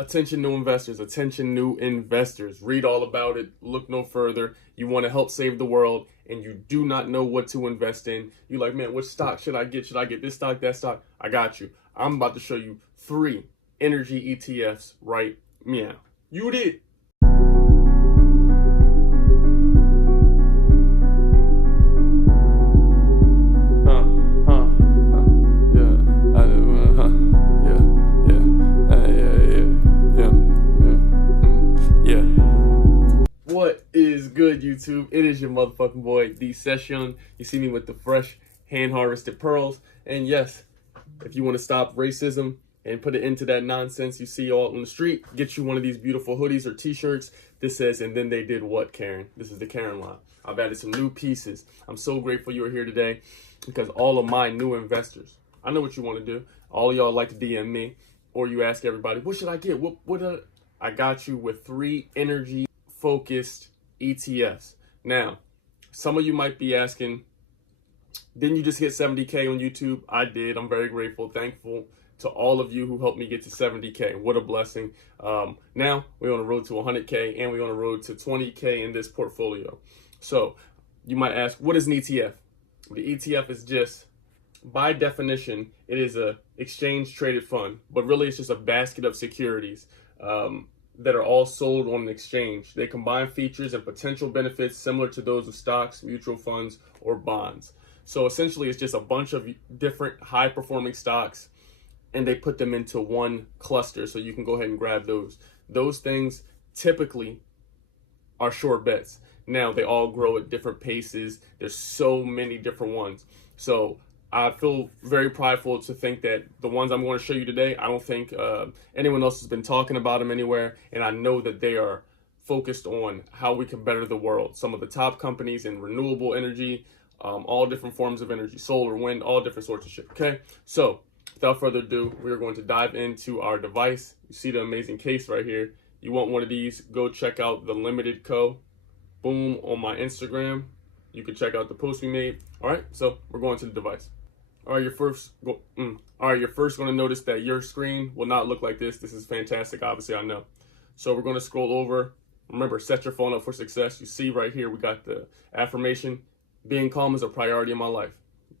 Attention new investors, attention new investors. Read all about it, look no further. You want to help save the world and you do not know what to invest in. You're like, man, what stock should I get? Should I get this stock, that stock? I got you. I'm about to show you 3 energy ETFs right meow. You did. What is good, YouTube? It is your motherfucking boy, D Session. You see me with the fresh hand-harvested pearls. And yes, if you want to stop racism and put it into that nonsense you see all on the street, get you one of these beautiful hoodies or t-shirts. This says, and then they did what, Karen? This is the Karen line. I've added some new pieces. I'm so grateful you're here today because all of my new investors, I know what you want to do. All of y'all like to DM me or you ask everybody, what should I get? I got you with 3 energy focused ETFs. Now, some of you might be asking, didn't you just hit 70K on YouTube? I did. I'm very grateful, thankful to all of you who helped me get to 70K. What a blessing. Now we're on the road to 100K and we're on the road to 20K in this portfolio. So you might ask, what is an ETF? The ETF is just, by definition, it is a exchange traded fund, but really it's just a basket of securities that are all sold on an exchange. They combine features and potential benefits similar to those of stocks, mutual funds, or bonds. So essentially it's just a bunch of different high performing stocks and they put them into one cluster so you can go ahead and grab those. Those things typically are short bets. Now they all grow at different paces. There's so many different ones. So I feel very prideful to think that the ones I'm going to show you today, I don't think anyone else has been talking about them anywhere. And I know that they are focused on how we can better the world. Some of the top companies in renewable energy, all different forms of energy, solar, wind, all different sorts of shit. Okay, so without further ado, we are going to dive into our device. You see the amazing case right here. You want one of these, go check out the Limited Co. Boom, on my Instagram. You can check out the post we made. All right, so we're going to the device. All right, you're first going to notice that your screen will not look like this. This is fantastic, obviously, I know. So we're going to scroll over. Remember, set your phone up for success. You see right here, we got the affirmation. Being calm is a priority in my life.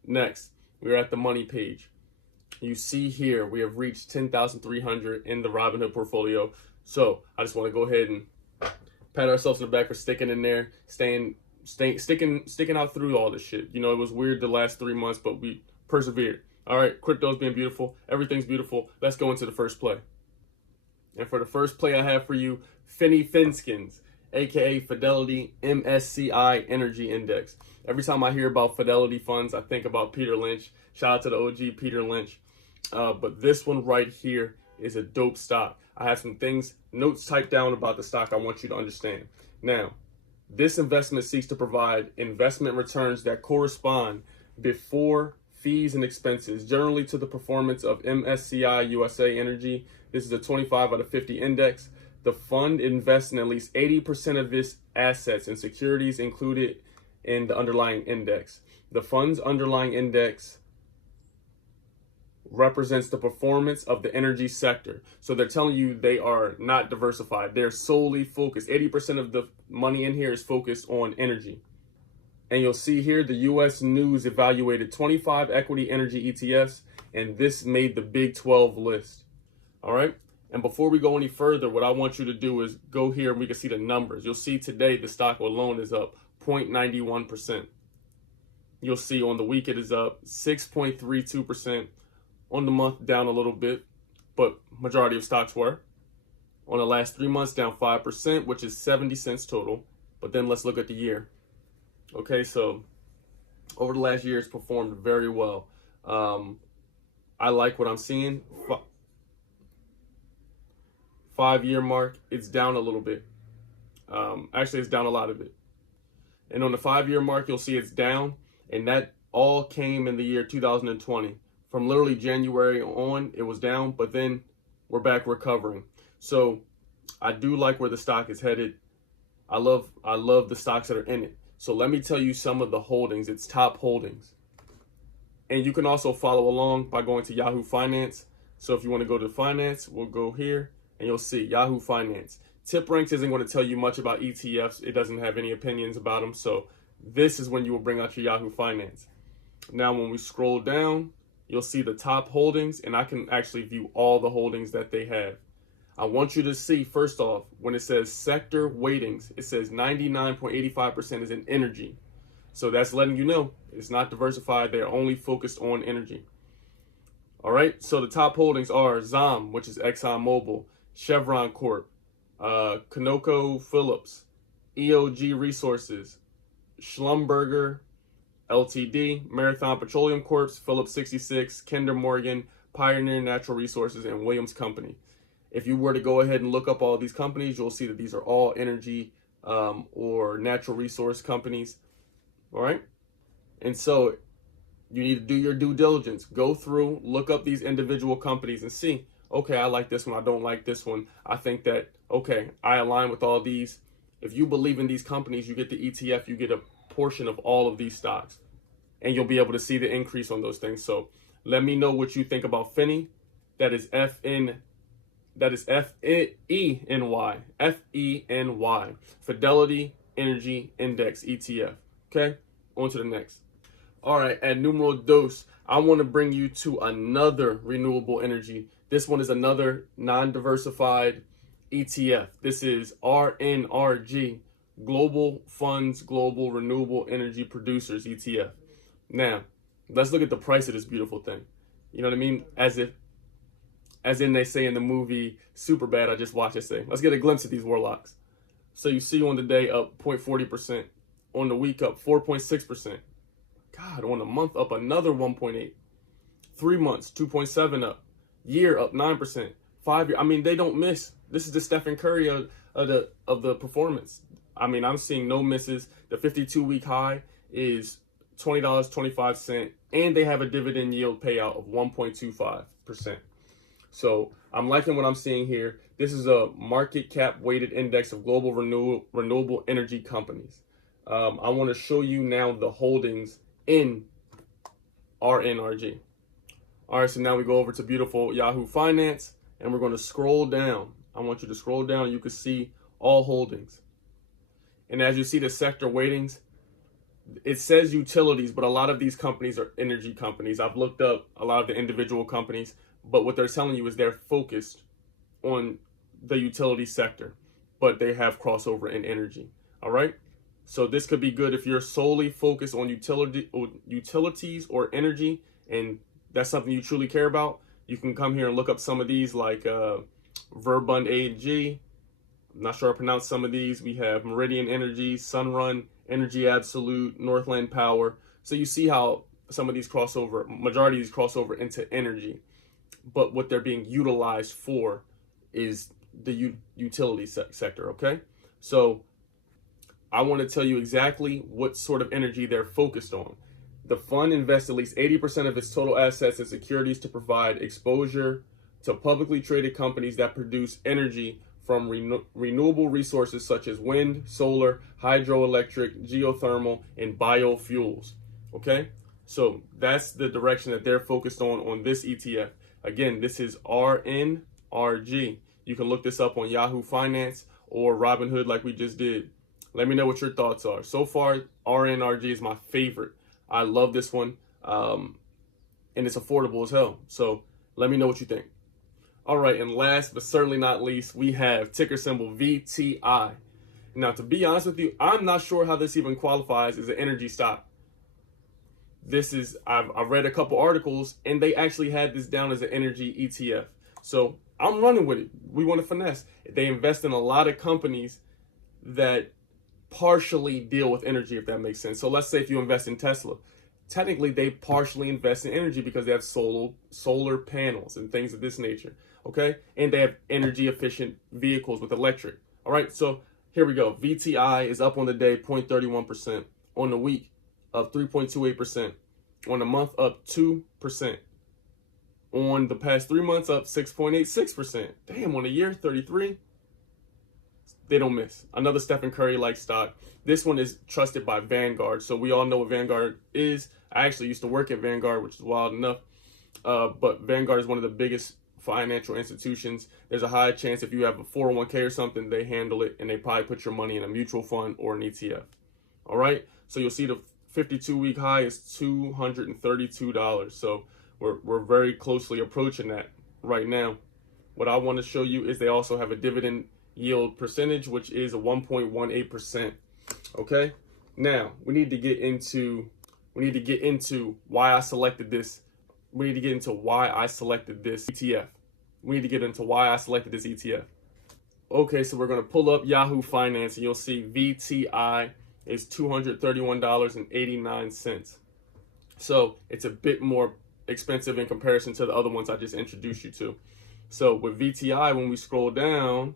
Next, we're at the money page. You see here, we have reached 10,300 in the Robinhood portfolio. So I just want to go ahead and pat ourselves in the back for sticking in there, sticking out through all this shit. You know, it was weird the last 3 months, but we persevered. All right, crypto's being beautiful. Everything's beautiful. Let's go into the first play. And for the first play I have for you, Finskins, aka Fidelity MSCI Energy Index. Every time I hear about Fidelity funds, I think about Peter Lynch. Shout out to the OG Peter Lynch. But this one right here is a dope stock. I have some notes typed down about the stock I want you to understand. Now, this investment seeks to provide investment returns that correspond before fees and expenses, generally to the performance of MSCI USA Energy. This is a 25 out of 50 index. The fund invests in at least 80% of its assets in securities included in the underlying index. The fund's underlying index represents the performance of the energy sector. So they're telling you they are not diversified. They're solely focused. 80% of the money in here is focused on energy. And you'll see here, the U.S. News evaluated 25 equity energy ETFs, and this made the Big 12 list. All right. And before we go any further, what I want you to do is go here and we can see the numbers. You'll see today the stock alone is up 0.91%. You'll see on the week it is up 6.32%. On the month, down a little bit, but majority of stocks were. On the last 3 months, down 5%, which is 70 cents total. But then let's look at the year. Okay, so over the last year, it's performed very well. I like what I'm seeing. 5-year mark, it's down a little bit. Actually, it's down a lot of it. And on the 5-year mark, you'll see it's down, and that all came in the year 2020. From literally January on, it was down, but then we're back recovering. So I do like where the stock is headed. I love the stocks that are in it. So let me tell you some of the holdings, its top holdings. And you can also follow along by going to Yahoo Finance. So if you want to go to finance, we'll go here and you'll see Yahoo Finance. Tip Ranks isn't going to tell you much about ETFs. It doesn't have any opinions about them. So this is when you will bring out your Yahoo Finance. Now, when we scroll down, you'll see the top holdings, and I can actually view all the holdings that they have. I want you to see, first off, when it says sector weightings, it says 99.85% is in energy. So that's letting you know it's not diversified. They're only focused on energy. All right. So the top holdings are ZOM, which is ExxonMobil, Chevron Corp, ConocoPhillips, EOG Resources, Schlumberger Ltd, Marathon Petroleum Corp, Phillips 66, Kinder Morgan, Pioneer Natural Resources, and Williams Company. If you were to go ahead and look up all these companies, you'll see that these are all energy or natural resource companies. All right. And so you need to do your due diligence. Go through, look up these individual companies and see, okay, I like this one. I don't like this one. I think that, okay, I align with all these. If you believe in these companies, you get the ETF, you get a portion of all of these stocks, and you'll be able to see the increase on those things. So let me know what you think about Feny. That is FENY, Fidelity Energy Index ETF. Okay, on to the next. All right, at numero dos, I want to bring you to another renewable energy. This one is another non-diversified ETF. This is RNRG, Global Funds Global Renewable Energy Producers ETF. Now, let's look at the price of this beautiful thing. You know what I mean? As in they say in the movie Superbad, I just watched it say. Let's get a glimpse of these warlocks. So you see on the day up 0.40%, on the week up 4.6%. God, on the month up another 1.8. 3 months, 2.7 up. Year up 9%. 5 year, I mean, they don't miss. This is the Stephen Curry of the performance. I mean, I'm seeing no misses. The 52-week high is $20.25, and they have a dividend yield payout of 1.25%. So I'm liking what I'm seeing here. This is a market cap weighted index of global renewable energy companies. I want to show you now the holdings in RNRG. All right, so now we go over to beautiful Yahoo Finance, and we're going to scroll down. I want you to scroll down. You can see all holdings. And as you see the sector weightings, it says utilities, but a lot of these companies are energy companies. I've looked up a lot of the individual companies, but what they're telling you is they're focused on the utility sector, but they have crossover in energy. All right. So this could be good if you're solely focused on utilities or energy, and that's something you truly care about. You can come here and look up some of these like Verbund AG. I'm not sure I pronounced some of these. We have Meridian Energy, Sunrun, Energy Absolute, Northland Power. So you see how some of these crossover, majority of these crossover into energy, but what they're being utilized for is the utility sector, okay? So I want to tell you exactly what sort of energy they're focused on. The fund invests at least 80% of its total assets in securities to provide exposure to publicly traded companies that produce energy from renewable resources such as wind, solar, hydroelectric, geothermal, and biofuels. Okay, so that's the direction that they're focused on this ETF. Again, this is RNRG. You can look this up on Yahoo Finance or Robinhood like we just did. Let me know what your thoughts are. So far, RNRG is my favorite. I love this one, and it's affordable as hell. So let me know what you think. All right, and last but certainly not least, we have ticker symbol VTI. Now, to be honest with you, I'm not sure how this even qualifies as an energy stock. This is, I've read a couple articles, and they actually had this down as an energy ETF. So I'm running with it. We want to finesse. They invest in a lot of companies that partially deal with energy, if that makes sense. So let's say if you invest in Tesla, technically they partially invest in energy because they have solar panels and things of this nature, okay? And they have energy efficient vehicles with electric. All right, so here we go. VTI is up on the day 0.31%, on the week up 3.28%, on the month up 2%, on the past 3 months up 6.86%. Damn, on the year 33. They don't miss. Another Stephen Curry-like stock. This one is trusted by Vanguard. So we all know what Vanguard is. I actually used to work at Vanguard, which is wild enough. But Vanguard is one of the biggest financial institutions, there's a high chance if you have a 401k or something, they handle it and they probably put your money in a mutual fund or an ETF. All right. So you'll see the 52-week high is $232. So we're very closely approaching that right now. What I want to show you is they also have a dividend yield percentage, which is a 1.18%. Okay. Now we need to get into why I selected this. We need to get into why I selected this ETF. We need to get into why I selected this ETF. Okay, so we're going to pull up Yahoo Finance and you'll see VTI is $231.89. So it's a bit more expensive in comparison to the other ones I just introduced you to. So with VTI, when we scroll down,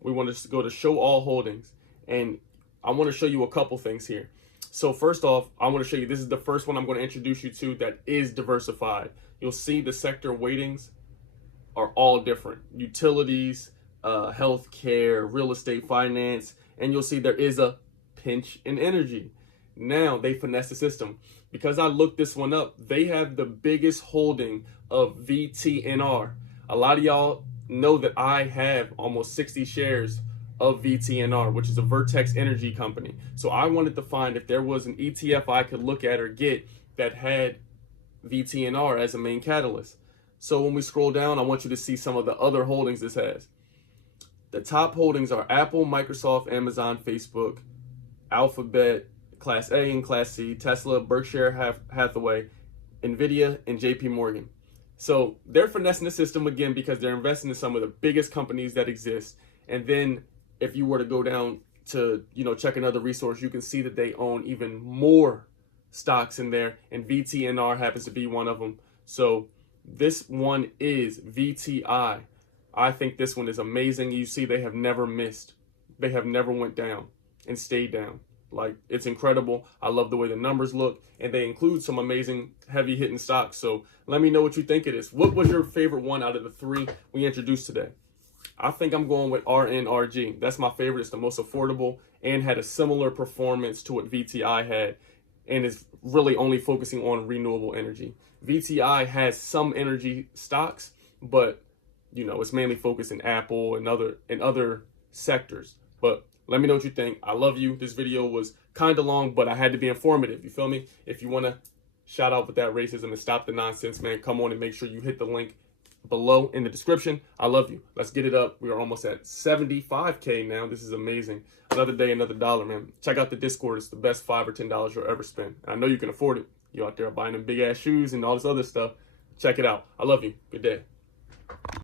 we want to go to show all holdings. And I want to show you a couple things here. So first off, I want to show you, this is the first one I'm going to introduce you to that is diversified. You'll see the sector weightings are all different. Utilities, healthcare, real estate finance, and you'll see there is a pinch in energy. Now they finesse the system. Because I looked this one up, they have the biggest holding of VTNR. A lot of y'all know that I have almost 60 shares of VTNR, which is a Vertex energy company. So I wanted to find if there was an ETF I could look at or get that had VTNR as a main catalyst. So when we scroll down, I want you to see some of the other holdings this has. The top holdings are Apple, Microsoft, Amazon, Facebook, Alphabet, Class A and Class C, Tesla, Berkshire Hathaway, Nvidia, and JP Morgan. So they're finessing the system again because they're investing in some of the biggest companies that exist. And then if you were to go down to, check another resource, you can see that they own even more stocks in there, and VTNR happens to be one of them. So this one is VTI. I think this one is amazing. You see, they have never missed. They have never went down and stayed down. Like, it's incredible. I love the way the numbers look, and they include some amazing heavy hitting stocks. So let me know what you think it is. What was your favorite one out of the three we introduced today? I think I'm going with RNRG. That's my favorite. It's the most affordable and had a similar performance to what VTI had, and is really only focusing on renewable energy. VTI has some energy stocks, but it's mainly focused in Apple and other sectors. But let me know what you think. I love you. This video was kind of long, but I had to be informative. You feel me? If you want to shout out with that racism and stop the nonsense, man, come on and make sure you hit the link below in the description. I love you. Let's get it up. We are almost at 75K now. This is amazing. Another day, another dollar, man. Check out the Discord. It's the best $5 or $10 you'll ever spend. And I know you can afford it. You out there buying them big ass shoes and all this other stuff. Check it out. I love you. Good day.